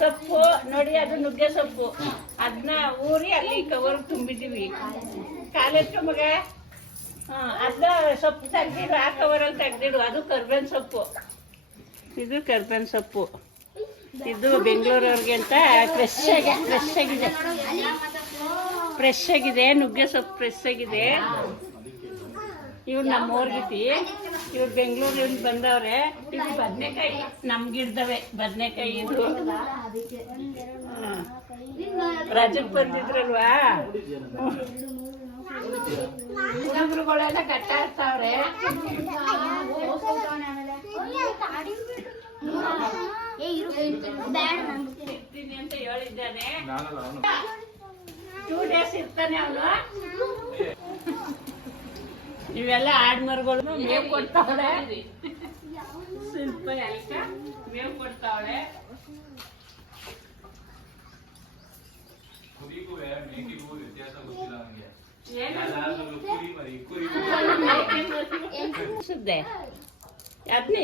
ಸೊಪ್ಪು ನೋಡಿ, ಅದು ನುಗ್ಗೆ ಸೊಪ್ಪು. ಅದನ್ನ ಊರಿ ಅಲ್ಲಿ ಕವರ್ ತುಂಬಿದ್ದೀವಿ. ಕಾಲೆತ್ತು ಮಗ. ಅದನ್ನ ಸೊಪ್ಪು ತೆಗ್ದಿಡು, ಆ ಕವರಲ್ಲಿ ತೆಗ್ದಿಡು. ಅದು ಕರ್ಬೇವಿನ ಸೊಪ್ಪು. ಇದು ಕರ್ಬೇವಿನ ಸೊಪ್ಪು. ಇದು ಬೆಂಗಳೂರವ್ರಿಗೆ ಅಂತ ಫ್ರೆಶ್ ಆಗಿದೆ ನುಗ್ಗೆ ಸೊಪ್ಪು. ಫ್ರೆಶ್ ಆಗಿದೆ. ಇವ್ರು ನಮ್ಮವ್ರಿಗಿತಿ. ಇವ್ರು ಬೆಂಗಳೂರಿಂದ ಬಂದವ್ರೆ. ಇದು ಬದನೆಕಾಯಿ ನಮ್ಗಿಡ್ದವೆ. ಬದನೆಕಾಯಿ ಇದು ರಜಕ್ಕೆ ಬಂದಿದ್ರಲ್ವಾ, ಹುಡುಗರುಗಳೆಲ್ಲ ಕಟ್ಟ ಆಡ್ತಾವ್ರೆ. ಸಿಗ್ತೀನಿ ಅಂತ ಹೇಳಿದ್ದಾನೆ. 2 days ಇರ್ತಾನೆ ಅವನು. ಇವೆಲ್ಲ ಆಡ್ಮರ್ಗಳು ಮೇವು ಕೊಡ್ತಾವಳೆ. ಸ್ವಲ್ಪ ಅಲ್ಕ ಮೇವು ಕೊಡ್ತಾವಳೆ. ಅದನ್ನೇ